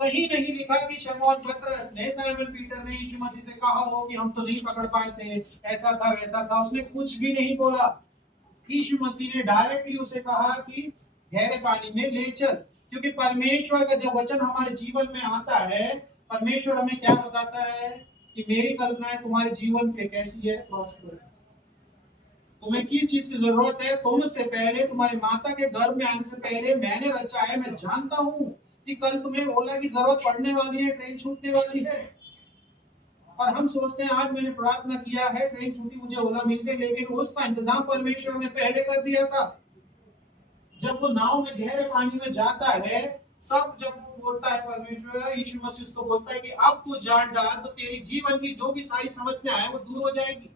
कहीं नहीं लिखा कि शमौन पतरस ने, साइमन पीटर ने यीशु मसीह से कहा हो कि हम तो नहीं पकड़ पाए थे, ऐसा था वैसा था। उसने कुछ भी नहीं बोला। यीशु मसीह ने डायरेक्टली उसे कहा कि गहरे पानी में ले चल। क्योंकि परमेश्वर का जब वचन हमारे जीवन में आता है, परमेश्वर हमें क्या बताता है कि मेरी कल्पनाएं तुम्हारे जीवन पे कैसी है, प्रॉस्पर। तुम्हें किस चीज की जरूरत है, तुमसे पहले, तुम्हारे माता के गर्भ में आने से पहले मैंने रचा है। मैं जानता हूं कि कल तुम्हें ओला की जरूरत पड़ने वाली है, ट्रेन छूटने वाली है। और हम सोचते हैं आज मैंने प्रार्थना किया है, ट्रेन छूटी, मुझे ओला मिल गई, लेकिन उसका इंतजाम परमेश्वर ने पहले कर दिया था। जब वो नाव में गहरे पानी में जाता है, तब जब वो बोलता है परमेश्वर, यीशु मसीह उसको बोलता है कि अब तू जान डाल, तो तेरी जीवन की जो भी सारी समस्या है वो दूर हो जाएगी।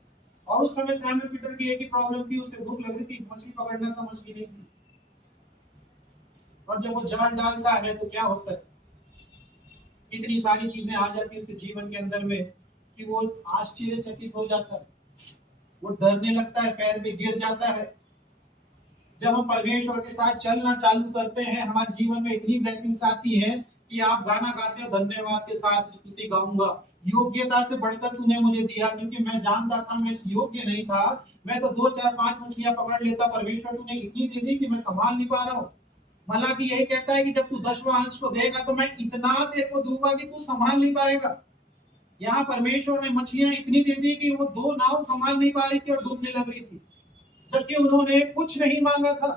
और उस समय साइमन पीटर की एक ही प्रॉब्लम थी, उसे भूख लग रही थी, मछली पकड़ना था, मछली नहीं थी। और जब वो जान डालता है तो क्या होता है, इतनी सारी चीजें आ जाती है उसके जीवन के अंदर में कि वो आश्चर्यचकित हो जाता है, वो डरने लगता है, पैर में गिर जाता है। जब हम परमेश्वर के साथ चलना चालू करते हैं, हमारे जीवन में इतनी ब्लेसिंग्स आती हैं कि आप गाना गाते हो, धन्यवाद के साथ स्तुति गाऊंगा, योग्यता से बढ़कर तूने मुझे दिया, क्योंकि मैं जानता था मैं इस योग्य नहीं था। मैं तो 2 4 5 मछलियां पकड़ लेता, परमेश्वर तूने इतनी दे दी कि मैं संभाल नहीं पा रहा हूँ। मलाकी यही कहता है कि जब तू 10वां अंश को देगा तो मैं इतना तेरे को दूंगा कि तू संभाल नहीं पाएगा। यहाँ परमेश्वर ने मछलियां इतनी दे दी कि वो 2 नाव संभाल नहीं पा रही थी और डूबने लग रही थी, जबकि उन्होंने कुछ नहीं मांगा था।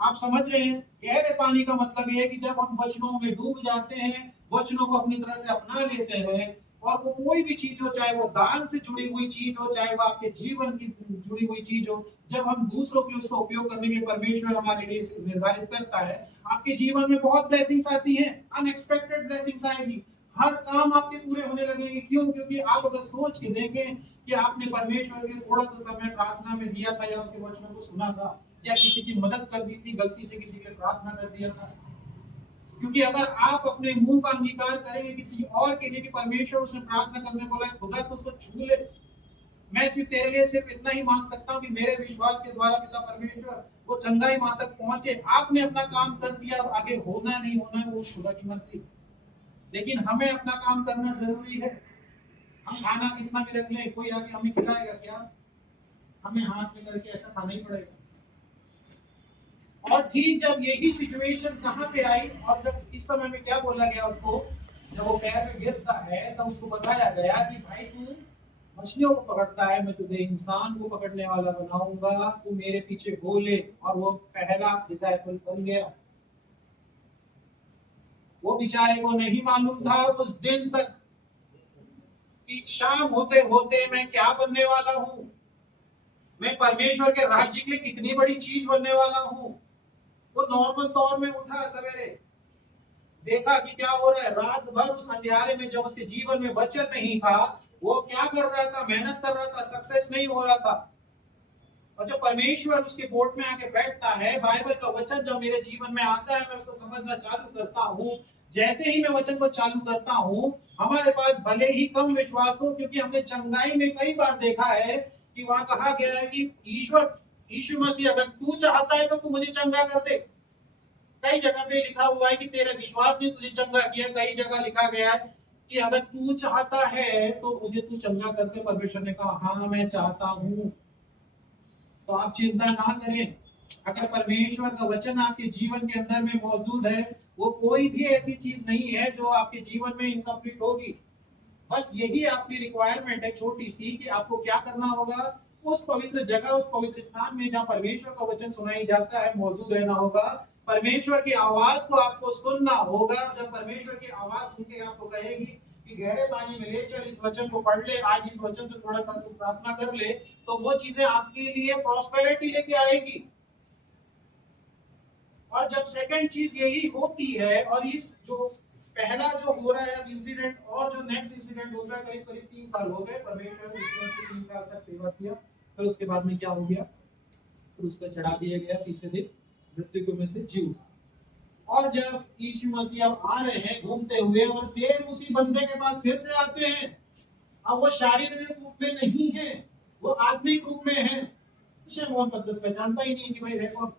आप समझ रहे हैं? गहरे पानी का मतलब ये है कि जब हम वचनों में डूब जाते हैं, वचनों को अपनी तरह से अपना लेते हैं, और वो कोई भी चीज हो, चाहे वो दान से जुड़ी हुई चीज हो, चाहे वो आपके जीवन की जुड़ी हुई चीज हो, जब हम दूसरों की उसका उपयोग करने के लिए परमेश्वर हमारे लिए निर्धारित करता है, आपके जीवन में बहुत ब्लेसिंग्स आती हैं, अनएक्सपेक्टेड ब्लेसिंग्स आएगी। हर काम आपके पूरे होने लगेंगे। क्यों? क्योंकि आप अगर सोच के देखें कि आपने परमेश्वर के थोड़ा सा समय प्रार्थना में दिया था, या उसके वचनों को सुना था, या किसी की मदद कर दी थी, गलती से किसी के लिए प्रार्थना कर दिया था। क्योंकि अगर आप अपने मुंह का अंगीकार करेंगे किसी और के लिए कि परमेश्वर उसने प्रार्थना करने बोला है, खुदा तो उसको छू ले, मैं सिर्फ तेरे लिए सिर्फ इतना ही मांग सकता हूँ कि मेरे विश्वास के द्वारा पिता परमेश्वर वो चंगाई मां तक पहुंचे। आपने अपना काम कर दिया, आगे होना नहीं होना है वो खुदा की मर्जी, लेकिन हमें अपना काम करना जरूरी है। हम खाना कितना भी रख लें, कोई आके हमें खिलाएगा क्या? हमें हाथ में करके ऐसा खाना ही पड़ेगा। और ठीक जब यही सिचुएशन कहां पे आई, और जब इस समय में क्या बोला गया उसको, जब वो पैर में गिरता है तब उसको बताया गया कि भाई तू मछलियों को पकड़ता है, मैं तुझे इंसान को पकड़ने वाला बनाऊंगा, तू मेरे पीछे हो ले। और वो पहला डिसाइपल बन गया। वो बेचारे को नहीं मालूम था उस दिन तक कि शाम होते होते मैं क्या बनने वाला हूं, मैं परमेश्वर के राज्य के लिए कितनी बड़ी चीज बनने वाला हूं। वो नॉर्मल तौर में उठा सवेरे, देखा कि क्या हो रहा है, रात भर उस अंधियारे में जब उसके जीवन में वचन नहीं था, वो क्या कर रहा था? मेहनत कर रहा था, सक्सेस नहीं हो रहा था। और जब परमेश्वर उसके बोर्ड में आके बैठता है, बाइबल का वचन जब मेरे जीवन में आता है, मैं उसको समझना चालू करता हूँ। जैसे ही मैं वचन को चालू करता हूँ, हमारे पास भले ही कम विश्वास हो, क्योंकि हमने चंगाई में कई बार देखा है कि वहां कहा गया है कि ईश्वर यीशु मसीह अगर तू चाहता है तो तू मुझे चंगा कर दे। कई जगह पे लिखा हुआ है कि तेरा विश्वास ने तुझे चंगा किया। कई जगह लिखा गया है कि अगर तू चाहता है तो मुझे तू चंगा कर दे। परमेश्वर ने कहा हाँ मैं चाहता हूँ। तो आप चिंता ना करें, अगर परमेश्वर का वचन आपके जीवन के अंदर में मौजूद है, वो कोई भी ऐसी चीज नहीं है जो आपके जीवन में इनकम्प्लीट होगी। बस यही आपकी रिक्वायरमेंट है छोटी सी, कि आपको क्या करना होगा, उस पवित्र जगह, उस पवित्र स्थान में जहाँ परमेश्वर का वचन सुनाई जाता है मौजूद रहना होगा। परमेश्वर की आवाज को आपको सुनना होगा। जब परमेश्वर की आवाज सुन के आपको कहेगी कि गहरे पानी में ले चल, इस वचन को पढ़ ले, आज इस वचन से थोड़ा सा तू प्रार्थना कर ले, तो वो चीजें आपके लिए प्रॉस्पेरिटी लेके आएगी। और जब सेकंड चीज यही होती है, और इस जो पहला जो हो रहा है इंसिडेंट, और जो नेक्स्ट इंसिडेंट होता है, करीब करीब 3 साल हो गए परमेश्वर ने 3 साल तक सेवा किया। फिर उसके बाद में क्या हो गया, फिर उसको चढ़ा दिया गया, तीसरे दिन मृत्यु में से जी उठा। और जब यीशु मसीह अब आ रहे हैं घूमते हुए, और सेम उसी बंदे के पास फिर से आते हैं। अब वो शारीरिक रूप में नहीं है, वो आत्मिक रूप में है। शमौन पतरस पहचानता ही नहीं कि भाई देखो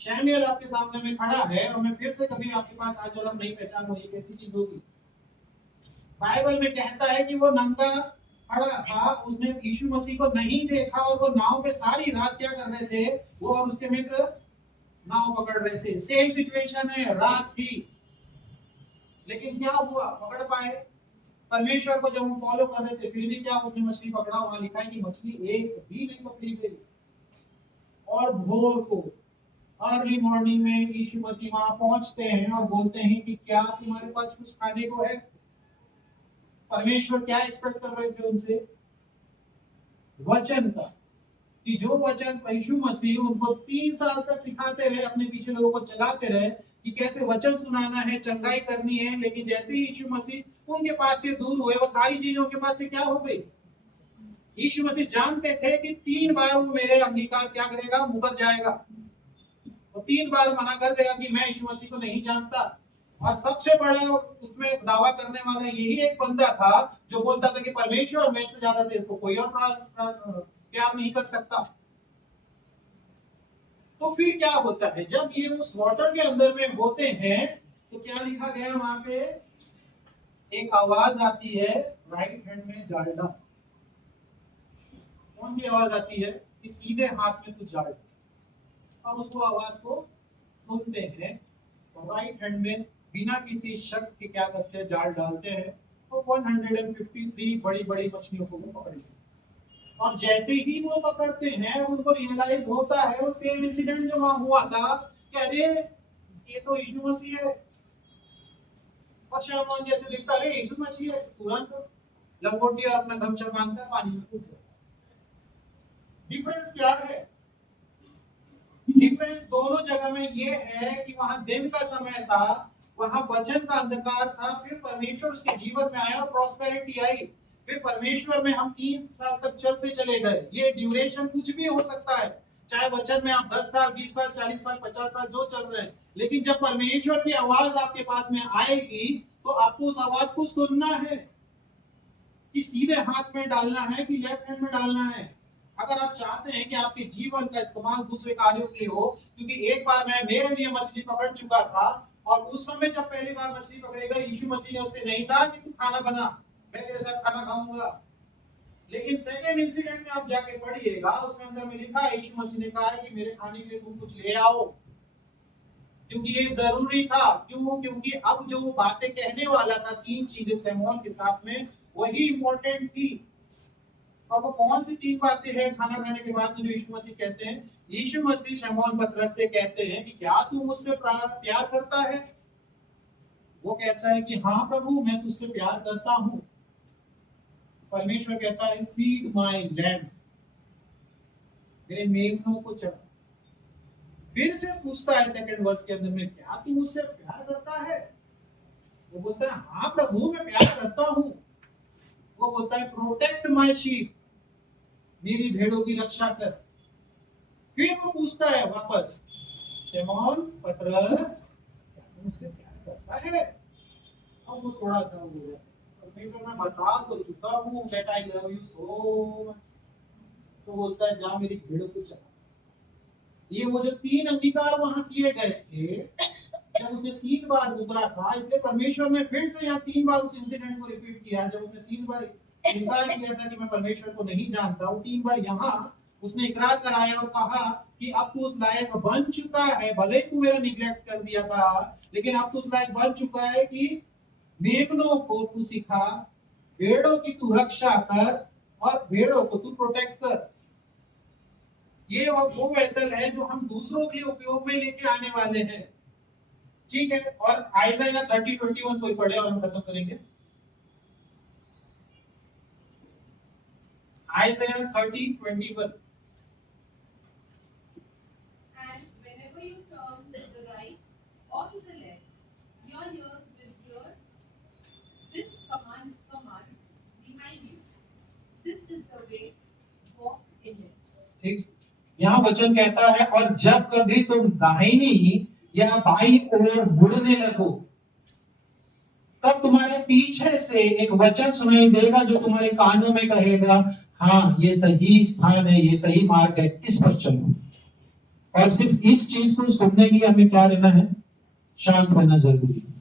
शैमुएल आपके सामने में खड़ा है, और मैं फिर से कभी आपके पास आज और अब नहीं पहचानूं, ये कैसी चीज होगी? बाइबल में कहता है कि वो नंगा खड़ा था, उसने यीशु मसीह को नहीं देखा, और वो नाव पे सारी रात क्या कर रहे थे, वो और उसके मित्र नाव पकड़ रहे थे। सेम सिचुएशन है, रात थी, लेकिन क्या हुआ, पकड़ पाए। परमेश्वर को जब हम फॉलो कर रहे थे, फिर भी क्या उसने मछली पकड़ा? वहां लिखा है कि मछली एक भी नहीं पकड़ी गई। और भोर को अर्ली मॉर्निंग में यीशु मसीह वहां पहुंचते हैं और बोलते हैं कि क्या तुम्हारे पास कुछ खाने को है? परमेश्वर क्या एक्सपेक्ट कर रहे थे उनसे? वचन का, कि जो वचन यीशु मसीह उनको 3 साल तक सिखाते रहे, अपने पीछे लोगों को चलाते रहे कि कैसे वचन सुनाना है, चंगाई करनी है। लेकिन जैसे ही यीशु मसीह उनके पास से दूर हुए, वो सारी चीजों के पास से क्या हो गई? यीशु मसीह जानते थे कि 3 बार वो मेरे अंगीकार क्या करेगा, मुकर जाएगा। वो 3 बार मना कर देगा कि मैं यीशु मसीह को नहीं जानता। और सबसे बड़ा उसमें दावा करने वाला यही एक बंदा था जो बोलता था कि परमेश्वर मेरे से ज्यादा तेरे को कोई और प्यार नहीं कर सकता। तो फिर क्या होता है, जब ये उस वाटर के अंदर में होते हैं, तो क्या लिखा गया वहां पे? एक आवाज आती है, राइट हैंड में जाल डाल। कौन सी आवाज आती है? कि सीधे हाथ में तू जाल। अब उसको आवाज को सुनते हैं, राइट हैंड में बिना किसी शक के क्या करते हैं, जाल डालते हैं। तो 153 बड़ी बड़ी मछलियों को वो पकड़े। और जैसे ही वो पकड़ते हैं उनको रियलाइज होता है वो सेम इंसिडेंट जो वहां हुआ था कि अरे ये तो यीशु मसीह है। और शमौन जैसे दिखता है यीशु मसीह है, तुरंत लंगोटी और अपना गमछा बांधकर पानी में कूद गया। डिफरेंस क्या है? डिफरेंस दोनों जगह में ये है कि वहां दिन का समय था, वहां वचन का अंधकार था, फिर परमेश्वर उसके जीवन में आया और प्रॉस्पेरिटी आई। फिर परमेश्वर में हम 3 साल तक चलते चले गए। ये ड्यूरेशन कुछ भी हो सकता है, चाहे वचन में आप 10 साल 20 साल 40 साल 50 साल जो चल रहे हैं, लेकिन जब परमेश्वर की आवाज आपके पास में आएगी तो आपको उस आवाज को सुनना है कि सीधे हाथ में डालना है कि लेफ्ट हैंड में डालना है। अगर आप चाहते हैं कि आपके जीवन का इस्तेमाल दूसरे कार्यों के लिए हो, क्योंकि एक बार मैं मेरे लिए मछली पकड़ चुका था और उस समय जब पहली बार मछली पकड़ेगा यीशु मसीह ने उससे नहीं कहा कि तू खाना बना, मैं तेरे साथ खाना खाऊंगा। लेकिन सेकेंड इंसिडेंट में आप जाके पढ़िएगा, उसमें अंदर में लिखा है यीशु मसीह ने कहा है कि मेरे खाने के लिए तुम कुछ ले आओ, क्योंकि ये जरूरी था। क्यों? क्योंकि अब जो वो बातें कहने वाला था 3 चीजें शमौन के साथ में, वही इंपॉर्टेंट थी। और वो कौन सी 3 बातें हैं खाना खाने के बाद में जो यीशु मसीह कहते हैं? यीशु मसीह शमौन पतरस से कहते हैं कि क्या तू मुझसे प्यार करता है? वो कहता है कि हाँ प्रभु मैं तुझसे प्यार करता हूँ। परमेश्वर कहता है फीड माय लैम्ब, मेरे मेमनों को चरा। फिर से पूछता है सेकंड वर्स के अंदर में, क्या तू मुझसे प्यार करता है? वो बोलता है हाँ प्रभु मैं प्यार करता हूँ। वो बोलता है प्रोटेक्ट माय शीप, मेरी भेड़ों की रक्षा कर। फिर वो पूछता है वापस, शमौन पतरस क्या तू मुझसे प्यार करता है? अब वो थोड़ा सा बोला, मैं बता तो चुका हूँ that I love you so much. तो बोलता है जा मेरी भेड़ों को चरा। ये वो जो 3 अंगीकार वहां किए गए थे, जब उसने 3 बार उतरा था, इसलिए परमेश्वर ने फिर से यहाँ 3 बार उस इंसिडेंट को रिपीट किया। जब उसने 3 बार इनकार किया था कि मैं परमेश्वर को नहीं जानता, वो 3 बार यहाँ उसने इकरार कराया और कहा कि अब तू उस लायक बन चुका है, भले तू मेरा निग्लेक्ट कर दिया था, लेकिन अब तू उस लायक बन चुका है कि मेमनों को तू सिखा, भेड़ों की तू रक्षा कर और भेड़ों को तू प्रोटेक्ट कर। ये वो वेसल है जो हम दूसरों के लिए उपयोग में लेके आने वाले हैं। ठीक है, और आइज़ाया 30:21 कोई पढ़े और हम खत्म करेंगे। आइज़ाया 30:21। And whenever you turn to the right or to the left, your ears will hear this command behind you. This is the way, walk in it. ठीक, यहाँ वचन कहता है और जब कभी तुम दाहिनी या बाईं ओर मुड़ने लगो तब तुम्हारे पीछे से एक वचन सुनाई देगा जो तुम्हारे कानों में कहेगा हाँ ये सही स्थान है, ये सही मार्ग है, इस पर चलो। और सिर्फ इस चीज को सुनने के लिए हमें क्या रहना है? शांत रहना जरूरी है।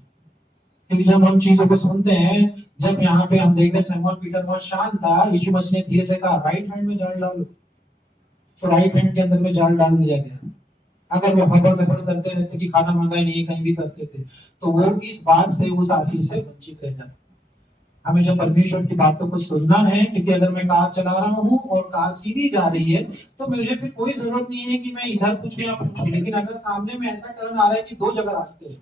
क्योंकि जब हम चीजों को सुनते हैं, जब यहाँ पे हम देख रहे हैं सिमोन पीटर बहुत शांत था, यीशु मसीह ने धीरे से कहा राइट हैंड में जाल डालो, तो राइट हैंड के अंदर में जाल डाल दिया गया। अगर वो हबड़ करते रहते कि खाना मंगाई नहीं कहीं भी करते थे, तो वो इस बात से उस आशीष से वंचित रह जाते। हमें जब परमेश्वर की बातों को सुनना है, क्योंकि अगर मैं कार चला रहा हूँ और कार सीधी जा रही है तो मुझे फिर कोई जरूरत नहीं है कि मैं इधर कुछ भी पूछूं। लेकिन अगर सामने में ऐसा टर्न आ रहा है कि 2 जगह रास्ते हैं,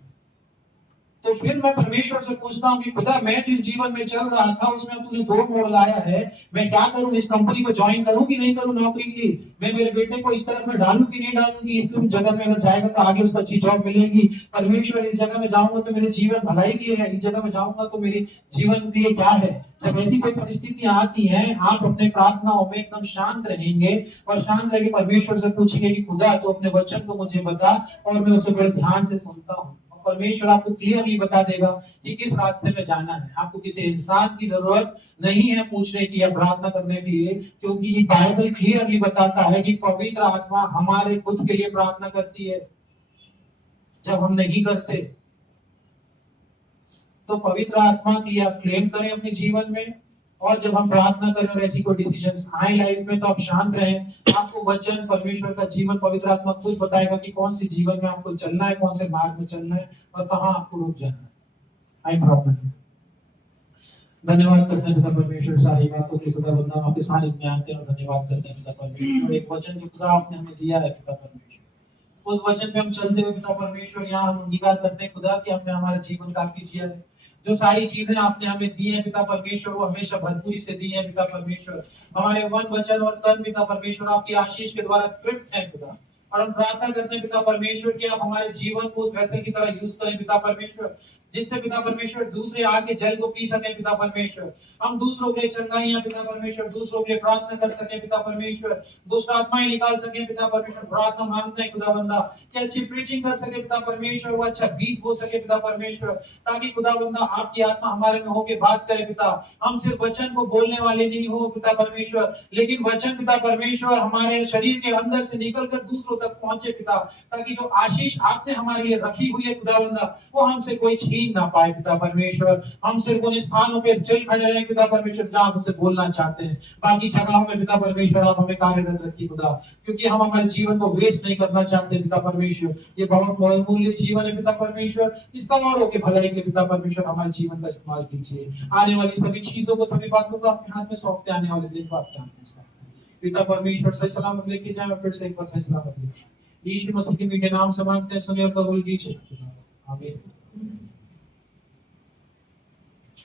तो फिर मैं परमेश्वर से पूछता हूँ कि खुदा मैं जिस जीवन में चल रहा था उसमें तूने 2 मोड़ लाया है, मैं क्या करूं? इस कंपनी को ज्वाइन करूं कि नहीं करूं नौकरी के लिए? मैं मेरे बेटे को इस तरफ में डालूं कि नहीं डालूं कि इस जगह में अगर जाएगा तो आगे उसको अच्छी जॉब मिलेगी? परमेश्वर इस जगह में जाऊंगा तो मेरे जीवन भलाई के लिए है, इस जगह में जाऊंगा तो मेरे जीवन के लिए क्या है? जब ऐसी कोई परिस्थितियां आती हैं, आप अपने प्रार्थनाओं में एकदम शांत रहेंगे और शांत रह के परमेश्वर से पूछेंगे कि खुदा तो अपने वचन को मुझे बता, और मैं उसे बड़े ध्यान से सुनता हूँ। परमेश्वर आपको क्लियरली बता देगा कि किस रास्ते में जाना है। आपको किसी इंसान की जरूरत नहीं है पूछने की या प्रार्थना करने के लिए, क्योंकि ये बाइबल क्लियरली बताता है कि पवित्र आत्मा हमारे खुद के लिए प्रार्थना करती है। जब हम नहीं करते तो पवित्र आत्मा की आप क्लेम करें अपने जीवन में, और जब हम प्रार्थना करें और ऐसी कोई डिसीजंस आए लाइफ में तो आप शांत रहें। आपको वचन, परमेश्वर का जीवन, पवित्र आत्मा खुद बताएगा कि कौन सी जीवन में आपको चलना है, कौन से मार्ग में चलना है और कहां आपको रुक जाना है। आई प्रार्थना करें। धन्यवाद करते हैं पिता परमेश्वर सारी बातों के लिए खुदा बंदा आपके सानिध्य में आते हैं और धन्यवाद करते हैं पिता परमेश्वर। एक वचन जो खुदा आपने हमें दिया है पिता परमेश्वर, उस वचन पे हम चलते हुए पिता परमेश्वर यहाँ हम अंगीकार करते हैं खुदा कि हमने हमारा जीवन काफी जिया है। जो सारी चीजें आपने हमें दी है पिता परमेश्वर वो हमेशा भरपूरी से दी है पिता परमेश्वर। हमारे मन वचन और कर्म पिता परमेश्वर आपकी आशीष के द्वारा तृप्त है पिता। और हम प्रार्थना करते हैं पिता परमेश्वर कि आप हमारे जीवन को उस वैसल की तरह यूज करें पिता परमेश्वर, जिससे पिता परमेश्वर दूसरे आके जल को पी सके पिता परमेश्वर। हम दूसरों के लिए चंगाइयां पिता परमेश्वर, दूसरों के लिए प्रार्थना कर सके पिता परमेश्वर, दुष्ट आत्माएं निकाल सके पिता परमेश्वर। प्रार्थना मांगते हैं खुदा बंदा कि अच्छी प्रीचिंग कर सके पिता परमेश्वर, वो अच्छा बीज बो सके पिता परमेश्वर, ताकि खुदा बंदा आपकी आत्मा हमारे में होके बात करे पिता। हम सिर्फ वचन को बोलने वाले नहीं हो पिता परमेश्वर, लेकिन वचन पिता परमेश्वर हमारे शरीर के अंदर से निकलकर दूसरों तक पहुंचे पिता, ताकि जो आशीष आपने हमारे लिए रखी हुई है खुदा बंदा वो हमसे कोई छीन ना पाए पिता परमेश्वर। हम सिर्फ उन स्थानों पे स्थिर खड़े रहे पिता परमेश्वर जहां हमसे बोलना चाहते हैं। बाकी जगहों में पिता परमेश्वर आप हमें कार्यरत रखिए खुदा, क्योंकि हम हमारे जीवन को वेस्ट नहीं करना चाहते पिता परमेश्वर। ये बहुत बहुमूल्य जीवन है पिता परमेश्वर, इसका औरों के भलाई के लिए पिता परमेश्वर हमारे जीवन का इस्तेमाल कीजिए। आने वाली सभी चीजों को, सभी बातों को अपने हाथ में सौंपते, आने वाले दिन को आपके हाथ में सौंपते पिता परमेश्वर। सही सलामत लेके जाए, फिर से एक बार सही सलामत लेके यीशु मसीह के मीठे नाम से मांगते हैं, सुनिए और कबूल कीजिए। आमीन।